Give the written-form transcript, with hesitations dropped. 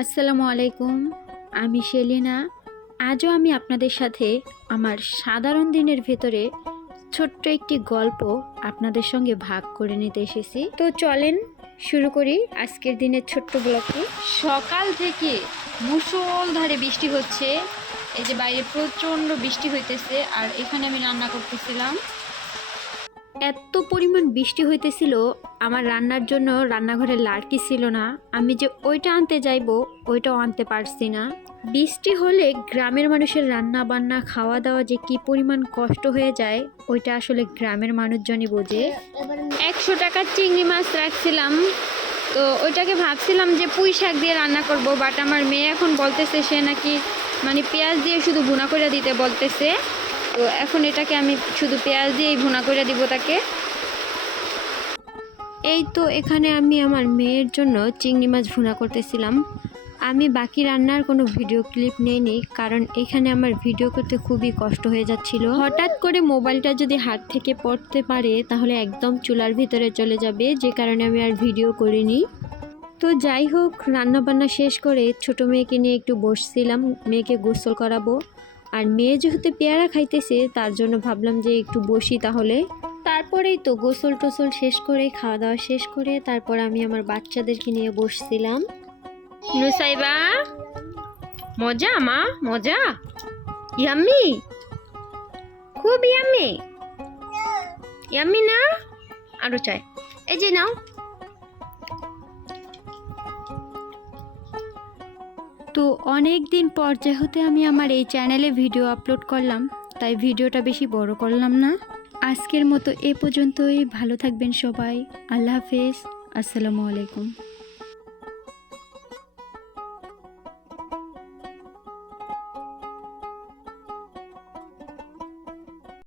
আসসালামু আলাইকুম, আমি শেলিনা। আজও আমি আপনাদের সাথে আমার সাধারণ দিনের ভেতরে ছোট্ট একটি গল্প আপনাদের সঙ্গে ভাগ করে নিতে এসেছি। তো চলেন শুরু করি আজকের দিনের ছোট্ট ব্লগটি। সকাল থেকে মুষলধারে বৃষ্টি হচ্ছে, এই যে বাইরে প্রচণ্ড বৃষ্টি হইতেছে, আর এখানে আমি রান্না করতেছিলাম। এত পরিমাণ বৃষ্টি হইতেছিল, আমার রান্নার জন্য রান্নাঘরে লাড়কি ছিল না। আমি যে ওইটা আনতে যাইবো ওইটাও আনতে পারছি না। বৃষ্টি হলে গ্রামের মানুষের রান্না বান্না খাওয়া দাওয়া যে কি পরিমাণ কষ্ট হয়ে যায় ওইটা আসলে গ্রামের মানুষজনই বোঝে। 100 টাকার চিংড়ি মাছ রাখছিলাম, তো ওইটাকে ভাবছিলাম যে পুঁই শাক দিয়ে রান্না করব, বাট আমার মেয়ে এখন বলতেছে সে নাকি পেঁয়াজ দিয়ে শুধু ভুনা করে দিতে বলতেছে। তো এখন এটাকে আমি শুধু পেঁয়াজ দিয়েই ভুনা করে দিব তাকে। এই তো এখানে আমি আমার মেয়ের জন্য চিংড়ি মাছ ভুনা করতেছিলাম। আমি বাকি রান্নার কোনো ভিডিও ক্লিপ নেইনি, কারণ এখানে আমার ভিডিও করতে খুবই কষ্ট হয়ে যাচ্ছিল। হঠাৎ করে মোবাইলটা যদি হাত থেকে পড়তে পারে তাহলে একদম চুলার ভিতরে চলে যাবে, যে কারণে আমি আর ভিডিও করিনি। তো যাই হোক, রান্নাবান্না শেষ করে ছোট মেয়েকে নিয়ে একটু বসছিলাম, মেয়েকে গোসল করাবো। আর মেয়ে যেহেতু পেয়ারা খাইতেছে তার জন্য ভাবলাম যে একটু বসি তাহলে। তারপরেই তো গোসল টোসল শেষ করে খাওয়া দাওয়া শেষ করে তারপর আমি আমার বাচ্চাদেরকে নিয়ে বসছিলাম। নুসাইবা, মজা মা, মজা, ইয়াম্মি, খুব ইয়াম্মি। ইয়াম্মি না, আরো চাই, এই যে নাও। তো অনেক দিন পর যেহেতু আমি আমার এই চ্যানেলে ভিডিও আপলোড করলাম, তাই ভিডিওটা বেশি বড় করলাম না। আজকের মতো এ পর্যন্তই। ভালো থাকবেন সবাই। আল্লাহ হাফেজ। আসসালামু আলাইকুম।